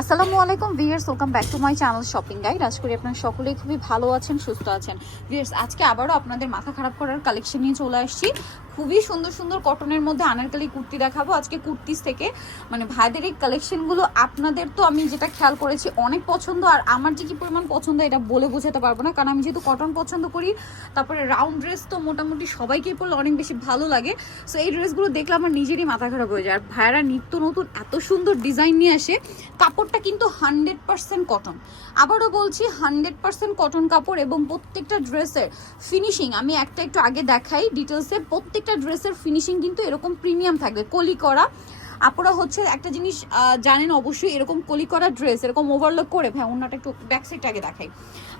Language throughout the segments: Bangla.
আসসালামু আলাইকুম viewers welcome back to my channel shopping guide. আজ করি আপনারা সকলেই খুবই ভালো আছেন, সুস্থ আছেন। ভিয়ার্স আজকে আবারও আপনাদের মাথা খারাপ করার কালেকশন নিয়ে চলে আসছি। খুবই সুন্দর সুন্দর কটনের মধ্যে আনারকালি কুর্তি দেখাবো। আজকে কুর্তিস থেকে মানে ভাইদের এই কালেকশনগুলো আপনাদের তো আমি যেটা খেয়াল করেছি, অনেক পছন্দ। আর আমার যে কি পরিমাণ পছন্দ, এটা বলে বোঝাতে পারব না। কারণ আমি যেহেতু কটন পছন্দ করি, তারপরে রাউন্ড ড্রেস তো মোটামুটি সবাইকেই পরলে অনেক বেশি ভালো লাগে। সো এই ড্রেসগুলো দেখলে আমার নিজেরই মাথা খারাপ হয়ে যায়। আর ভাইয়ারা নিত্য নতুন, এত সুন্দর ডিজাইন নিয়ে আসে। কাপড়টা কিন্তু হান্ড্রেড পার্সেন্ট কটন আবারও বলছি হান্ড্রেড পার্সেন্ট কটন কাপড় এবং প্রত্যেকটা ড্রেসের ফিনিশিং আমি একটা একটু আগে দেখাই ডিটেলসে প্রত্যেকটা ড্রেসের ফিনিশিং কিন্তু এরকম প্রিমিয়াম থাকবে। কলি করা আপনারা হচ্ছে একটা জিনিস জানেন অবশ্যই, এরকম কলি করা ড্রেস এরকম ওভারলোক করে, ভাই, অন্যটা একটু ব্যাক সাইডটা আগে দেখাই।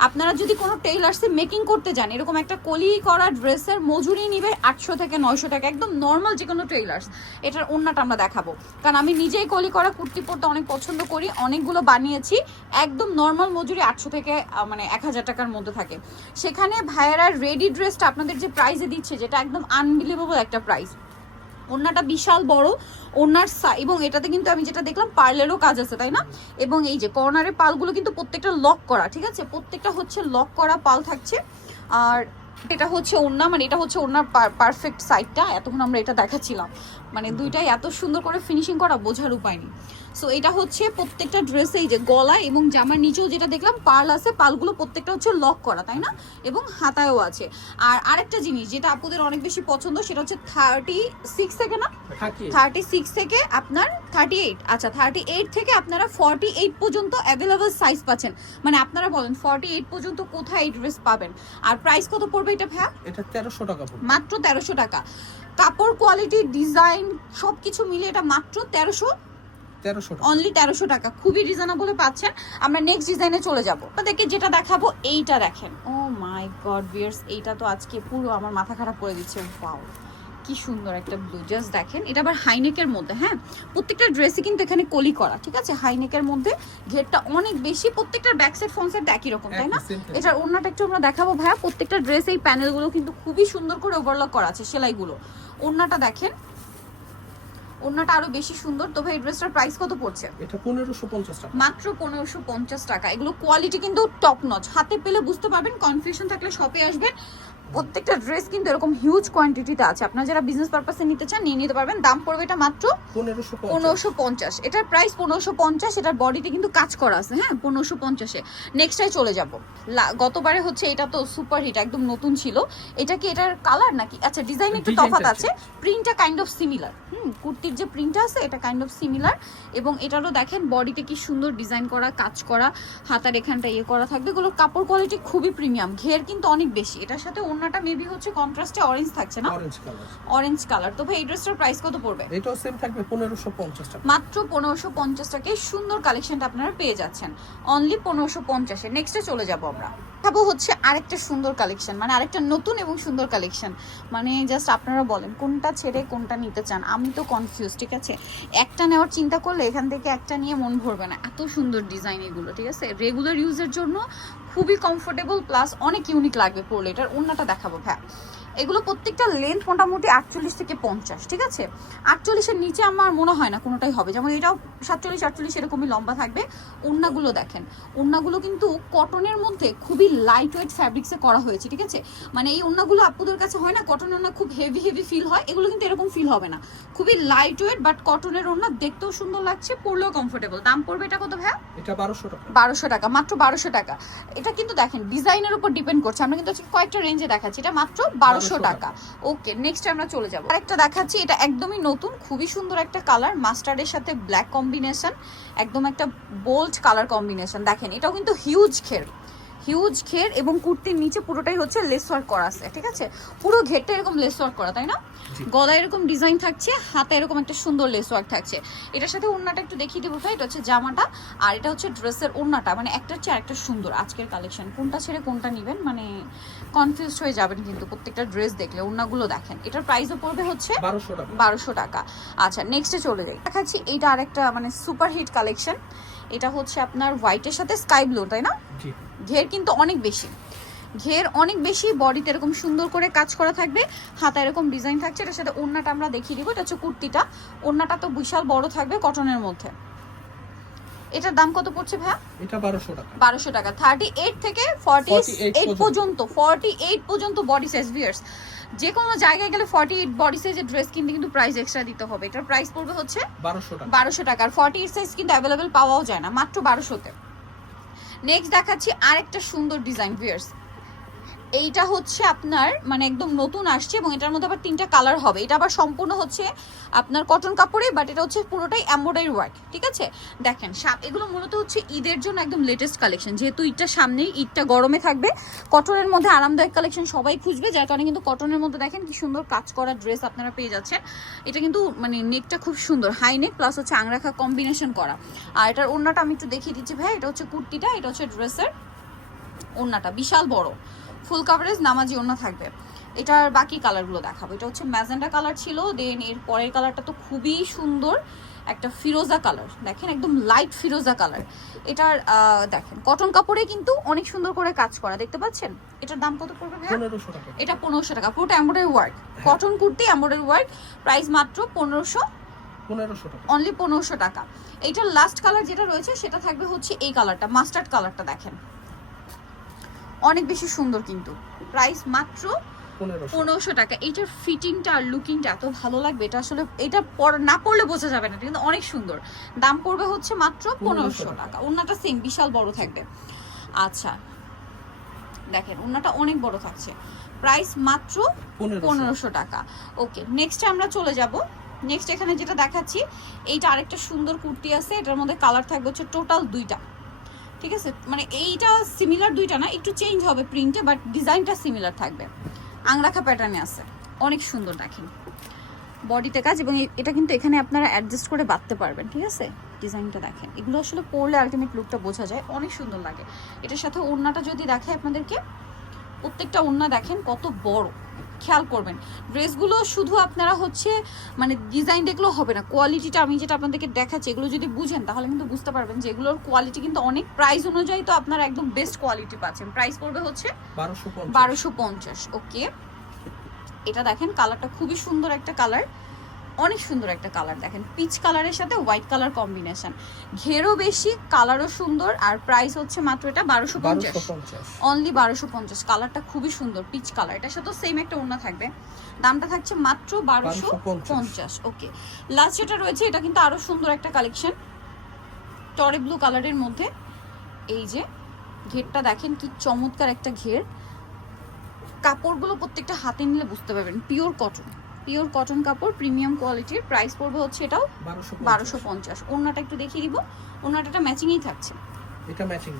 আপনারা যদি কোনো টেইলার্সে মেকিং করতে যান, এরকম একটা কলি করা ড্রেসের মজুরি নিবে আটশো থেকে নয়শো টাকা, একদম নর্মাল যে কোনো টেইলার্স এটার অন্যটা আমরা দেখাবো। কারণ আমি নিজেই কলি করা কুর্তি পরতে অনেক পছন্দ করি, অনেকগুলো বানিয়েছি, একদম নর্মাল মজুরি আটশো থেকে মানে এক হাজার টাকার মধ্যে থাকে। সেখানে ভাইয়েরা রেডি ড্রেসটা আপনাদের যে প্রাইসে দিচ্ছে, যেটা একদম আনবিলিভেবল একটা প্রাইস ওড়নাটা বিশাল বড় ওড়নার সাই এবং এটাতে কিন্তু আমি যেটা দেখলাম পার্লারও কাজ আছে তাই না? এবং এই যে কর্নারের পালগুলো কিন্তু প্রত্যেকটা লক করা ঠিক আছে? প্রত্যেকটা হচ্ছে লক করা পাল থাকছে। আর এটা হচ্ছে ওড়না মানে এটা হচ্ছে ওড়নার পারফেক্ট সাইডটা এতক্ষণ আমরা এটা দেখাচ্ছিলাম। মানে দুইটাই এত সুন্দর করে ফিনিশিং করা বোঝার উপায় নেই। সো এটা হচ্ছে প্রত্যেকটা ড্রেসে এই যে গলা এবং জামার নিচেও যেটা দেখলাম পার্ল আছে পালগুলো প্রত্যেকটা হচ্ছে লক করা তাই না? এবং হাতায়ও আছে। আর আরেকটা জিনিস যেটা আপুদের অনেক বেশি পছন্দ সেটা হচ্ছে থার্টি সিক্স থেকে না? থার্টি সিক্স থেকে আপনার থার্টি এইট আচ্ছা থার্টি এইট থেকে আপনারা ফর্টি এইট পর্যন্ত অ্যাভেলেবল সাইজ পাচ্ছেন। মানে আপনারা বলেন ফর্টি এইট পর্যন্ত কোথায় এই ড্রেস পাবেন? আর প্রাইস কত পড়বে এটা ভ্যা এটা তেরোশো টাকা পড়বে। মাত্র তেরোশো টাকা। কাপড় কোয়ালিটি ডিজাইন সব কিছু মিলে এটা মাত্র তেরোশো অনলি তেরোশো টাকা। খুবই রিজনেবলে পাচ্ছেন। আমরা নেক্সট ডিজাইনে চলে যাব। আপনাদেরকে যেটা দেখাবো এইটা দেখেন। ও মাই গড বিয়ার্স এইটা তো আজকে পুরো আমার মাথা খারাপ করে দিচ্ছে। ওয়াও কি সুন্দর একটা ব্লু জাস্ট দেখেন এটা আবার হাইনেকের মধ্যে হ্যাঁ? প্রত্যেকটা ড্রেসই কিন্তু এখানে কলি করা ঠিক আছে? হাইনেকের মধ্যে ঘেরটা অনেক বেশি প্রত্যেকটার ব্যাক সাইড ফ্রন্ট সাইড একই রকম তাই না? এটার ওড়নাটা একটু আমরা দেখাবো ভাইয়া। প্রত্যেকটা ড্রেস এই প্যানেলগুলো কিন্তু খুবই সুন্দর করে ওভারলক করা আছে সেলাইগুলো। ওড়নাটা দেখেন ওড়নাটা আরও বেশি সুন্দর তবে এই ড্রেসটার প্রাইস কত পড়ছে? এটা পনেরোশো পঞ্চাশ টাকা। মাত্র পনেরোশো পঞ্চাশ টাকা। এগুলো কোয়ালিটি কিন্তু টপ নচ হাতে পেলে বুঝতে পারবেন কনফিউশন থাকলে শপে আসবেন। প্রত্যেকটা ড্রেস কিন্তু এরকম হিউজ কোয়ান্টিটিতে আছে। আপনারা যারা বিজনেস পারপাসে নিতে চান নিয়ে নিতে পারবেন। দাম পড়বে এটা মাত্র পনেরোশো পঞ্চাশ। এটার প্রাইস পনেরোশো পঞ্চাশ এটার বডিতে কিন্তু কাজ করা আছে হ্যাঁ? পনেরোশো পঞ্চাশে। নেক্সটাই চলে যাব। গতবারে হচ্ছে এটা তো সুপার হিট একদম নতুন ছিল। এটা কি এটার কালার নাকি? আচ্ছা ডিজাইন একটু তফাৎ আছে। প্রিন্টটা কাইন্ড অফ সিমিলার হুম? কুর্তির যে প্রিন্টটা আছে এটা কাইন্ড অফ সিমিলার এবং এটারও দেখেন বডিতে কি সুন্দর ডিজাইন করা কাজ করা হাতার এখানটা ইয়ে করা থাকবে। এগুলোর কাপড় কোয়ালিটি খুবই প্রিমিয়াম ঘের কিন্তু অনেক বেশি। এটার সাথে অন্যটা মেবি হচ্ছে কন্ট্রাস্টে অরেঞ্জ থাকছে না? অরেঞ্জ কালার অরেঞ্জ কালার তো ভাই এই ড্রেসটার প্রাইস কত পড়বে? এটাও সেম থাকবে পনেরোশো পঞ্চাশ টাকা। মাত্র পনেরোশো পঞ্চাশ টাকায় সুন্দর কালেকশনটা আপনারা পেয়ে যাচ্ছেন। অনলি 1550 এ নেক্সটে চলে যাব আমরা। খাব হচ্ছে আরেকটা সুন্দর কালেকশন মানে আরেকটা নতুন এবং সুন্দর কালেকশন মানে জাস্ট আপনারা বলেন, কোনটা ছেড়ে কোনটা নিতে চান? আমি তো কনফিউজ ঠিক আছে? একটা নেওয়ার চিন্তা করলে এখান থেকে একটা নিয়ে মন ভরবে না। এত সুন্দর ডিজাইন এগুলো, ঠিক আছে? রেগুলার ইউজের জন্য খুবই কমফোর্টেবল প্লাস অনেক ইউনিক লাগবে পরলে। এটার অন্যটা দেখাবো ভ্যা এগুলো প্রত্যেকটা লেন্থ মোটামুটি আটচল্লিশ থেকে পঞ্চাশ ঠিক আছে? আটচল্লিশের নিচে আমার মনে হয় না কোনোটাই হবে। যেমন এটাও সাতচল্লিশ আটচল্লিশ এরকমই লম্বা থাকবে। ওড়নাগুলো দেখেন ওড়নাগুলো কিন্তু কটনের মধ্যে খুবই লাইট ওয়েট ফ্যাব্রিক্সে করা হয়েছে ঠিক আছে? মানে এই ওড়নাগুলো আপুদের কাছে হয় না? কটন ওড়না খুব হেভি হেভি ফিল হয়। এগুলো কিন্তু এরকম ফিল হবে না। খুবই লাইট ওয়েট বাট কটনের ওড়না দেখতেও সুন্দর লাগছে পরলেও কমফোর্টেবল দাম পড়বে এটা কত ভাইয়া? এটা বারোশো টাকা। বারোশো টাকা মাত্র বারোশো টাকা। এটা কিন্তু দেখেন ডিজাইনের উপর ডিপেন্ড করছে। আমরা কিন্তু কয়েকটা রেঞ্জে দেখাচ্ছি। এটা মাত্র বারোশো 1200 টাকা। ওকে নেক্সট আমরা চলে যাব। আরেকটা দেখাচ্ছি এটা একদমই নতুন খুবই সুন্দর একটা কালার মাস্টার্ডের সাথে ব্ল্যাক কম্বিনেশন একদম একটা বোল্ড কালার কম্বিনেশন দেখেন এটাও কিন্তু হিউজ ঘের হিউজ ঘের এবং কুর্তির নিচে পুরোটাই হচ্ছে লেস ওয়ার্ক করা আছে ঠিক আছে? পুরো ঘেরটা এরকম লেস ওয়ার্ক করা তাই না। গলায় এরকম ডিজাইন থাকছে হাতে এরকম একটা সুন্দর লেস ওয়ার্ক থাকছে। এটার সাথে ওড়নাটা একটু দেখিয়ে দেবো ভাই এটা হচ্ছে জামাটা আর এটা হচ্ছে ড্রেসের ওড়নাটা মানে একটা চেয়ে আরেকটা সুন্দর আজকের কালেকশন কোনটা ছেড়ে কোনটা নেবেন মানে কনফিউজড হয়ে যাবেন কিন্তু প্রত্যেকটা ড্রেস দেখলে ওড়নাগুলো দেখেন। এটার প্রাইসও পড়বে হচ্ছে বারোশো টাকা। বারোশো টাকা। আচ্ছা নেক্সটে চলে যাই। দেখাচ্ছি এইটা আরেকটা মানে সুপার হিট কালেকশন এটা হচ্ছে আপনার হোয়াইটের সাথে স্কাই ব্লু তাই না? ঘের কিন্তু অনেক বেশি। ঘের অনেক বেশি বডিতে এরকম সুন্দর করে কাজ করা থাকবে। হাতা এরকম ডিজাইন থাকছে এটার সাথে ওড়নাটা আমরা দেখিয়ে দিব। এটা হচ্ছে কুর্তিটা। ওড়নাটা তো বিশাল বড় থাকবে কটনের মধ্যে। এটার দাম কত পড়ছে ভাইয়া? এটা বারোশো টাকা। বারোশো টাকা। থার্টি এইট থেকে ফর্টি 48 এইট পর্যন্ত। ফর্টি এইট পর্যন্ত বডি সাইজ ভিয়ার্স যে কোনো জায়গায় গেলে ফর্টি এইট বডি সাইজের ড্রেস কিনতে কিন্তু প্রাইস এক্সট্রা দিতে হবে। এটার প্রাইস পড়বে হচ্ছে বারোশো টাকা। আর ফর্টি এইট সাইজ কিন্তু অ্যাভেলেবেল পাওয়াও যায় না মাত্র বারোশোতে। নেক্সট দেখাচ্ছি আরেকটা সুন্দর ডিজাইন ভিয়ার্স এইটা হচ্ছে আপনার মানে একদম নতুন আসছে এবং এটার মধ্যে আবার তিনটা কালার হবে। এটা আবার সম্পূর্ণ হচ্ছে আপনার কটন কাপড়ে বাট এটা হচ্ছে পুরোটাই এম্ব্রয়ডারি ওয়ার্ক ঠিক আছে? দেখেন এগুলো মূলত হচ্ছে ঈদের জন্য একদম লেটেস্ট কালেকশন যেহেতু ঈদটা সামনেই, ঈদটা গরমে থাকবে। কটনের মধ্যে আরামদায়ক কালেকশন সবাই খুঁজবে, যার কারণে কিন্তু কটনের মধ্যে দেখেন কি সুন্দর কাজ করা ড্রেস আপনারা পেয়ে যাচ্ছেন। এটা কিন্তু মানে নেকটা খুব সুন্দর হাই নেক প্লাস হচ্ছে আংরাখা কম্বিনেশন করা। আর এটার ওড়নাটা আমি একটু দেখিয়ে দিচ্ছি ভাই, এটা হচ্ছে কুর্তিটা, এটা হচ্ছে ড্রেসের ওড়নাটা, বিশাল বড়। ফুল কাভারেজ নামাজি ওড়না থাকবে। এটার বাকি কালারগুলো দেখাবো। এটা হচ্ছে ম্যাজেন্ডা কালার ছিল দেন এর পরের কালারটা তো খুবই সুন্দর একটা ফিরোজা কালার দেখেন একদম লাইট ফিরোজা কালার এটার দেখেন কটন কাপড়ে কিন্তু অনেক সুন্দর করে কাজ করা দেখতে পাচ্ছেন? এটার দাম কত পড়বে এটা পনেরোশো টাকা। পুরোটা embroidery work cotton kurti embroidery work price মাত্র পনেরোশো। অনলি পনেরোশো টাকা। এইটার লাস্ট কালার যেটা রয়েছে সেটা থাকবে হচ্ছে এই কালারটা মাস্টার্ড কালারটা দেখেন। অনেক বেশি সুন্দর কিন্তু। প্রাইস মাত্র পনেরোশো। টাকা। এইটার ফিটিংটা আর লুকিংটা এত ভালো লাগবে এটা আসলে এটা পর- না পড়লে বোঝা যাবে না কিন্তু অনেক সুন্দর। দাম পড়বে হচ্ছে মাত্র পনেরোশো টাকা। ওনাটা সেম বিশাল বড় থাকবে। আচ্ছা দেখেন ওনাটা অনেক বড় থাকছে। প্রাইস মাত্র পনেরোশো। পনেরোশো টাকা। ওকে নেক্সট আমরা চলে যাব। নেক্সট এখানে যেটা দেখাচ্ছি এইটা আরেকটা সুন্দর কুর্তি আছে এটার মধ্যে কালার থাকবে হচ্ছে টোটাল দুইটা। ঠিক আছে? মানে এইটা সিমিলার দুইটা না, একটু চেঞ্জ হবে প্রিন্টে বাট ডিজাইনটা সিমিলার থাকবে। আংরাখা প্যাটার্নে আছে। অনেক সুন্দর দেখেন। বডিতে কাজ, এবং এটা কিন্তু এখানে আপনারা অ্যাডজাস্ট করে বাঁধতে পারবেন, ঠিক আছে? ডিজাইনটা দেখেন। এগুলো আসলে পরলে আলটিমেট লুকটা বোঝা যায়। অনেক সুন্দর লাগে। এটার সাথে ওড়নাটা যদি দেখে আপনাদেরকে প্রত্যেকটা ওড়না দেখেন কত বড়। খেয়াল করবেন ড্রেসগুলো শুধু আপনারা হচ্ছে মানে ডিজাইন দেখলেও হবে না কোয়ালিটিটা আমি যেটা আপনাদেরকে দেখাচ্ছি এগুলো যদি বুঝেন তাহলে কিন্তু বুঝতে পারবেন যে এগুলোর কোয়ালিটি কিন্তু অনেক প্রাইস অনুযায়ী তো আপনারা একদম বেস্ট কোয়ালিটি পাচ্ছেন। প্রাইস পড়বে হচ্ছে বারোশো পঞ্চাশ। বারোশো পঞ্চাশ ওকে। এটা দেখেন কালারটা খুবই সুন্দর একটা কালার। অনেক সুন্দর একটা কালার দেখেন। পিচ কালারের সাথে হোয়াইট কালার কম্বিনেশন ঘেরও বেশি কালারও সুন্দর আর প্রাইস হচ্ছে মাত্র এটা বারোশো পঞ্চাশ। অনলি বারোশো পঞ্চাশ। কালারটা খুবই সুন্দর পিচ কালার এটার সাথে সেম একটা ওড়না থাকবে। দামটা থাকছে মাত্র বারোশো পঞ্চাশ। ওকে লাস্ট যেটা রয়েছে এটা কিন্তু আরও সুন্দর একটা কালেকশন টরে ব্লু কালারের মধ্যে। এই যে ঘেরটা দেখেন কি চমৎকার একটা ঘের। কাপড়গুলো প্রত্যেকটা হাতে নিলে বুঝতে পারবেন পিওর কটন পিওর কটন কাপড় প্রিমিয়াম কোয়ালিটির প্রাইস পড়বে হচ্ছে এটাও বারোশো পঞ্চাশ। ওড়নাটা একটু দেখিয়ে দিব। ওড়নাটা ম্যাচিংই থাকছে। এটা ম্যাচিং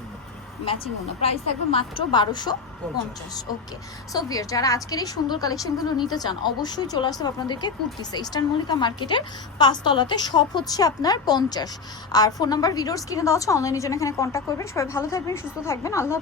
ম্যাচিং ওনা প্রাইস থাকবে মাত্র বারোশো পঞ্চাশ। ওকে। সো ভিয়ার যারা আজকের এই সুন্দর কালেকশনগুলো নিতে চান অবশ্যই চলে আসতে আপনাদেরকে কুর্তিসে ইস্টার্ন মল্লিকা মার্কেটের পাঁচতলাতে। সব হচ্ছে আপনার পঞ্চাশ। আর ফোন নাম্বার ভিডিওস কিনে দেওয়া হচ্ছে অনলাইনের জন্য এখানে কন্ট্যাক্ট করবেন। সবাই ভালো থাকবেন সুস্থ থাকবেন। আল্লাহ।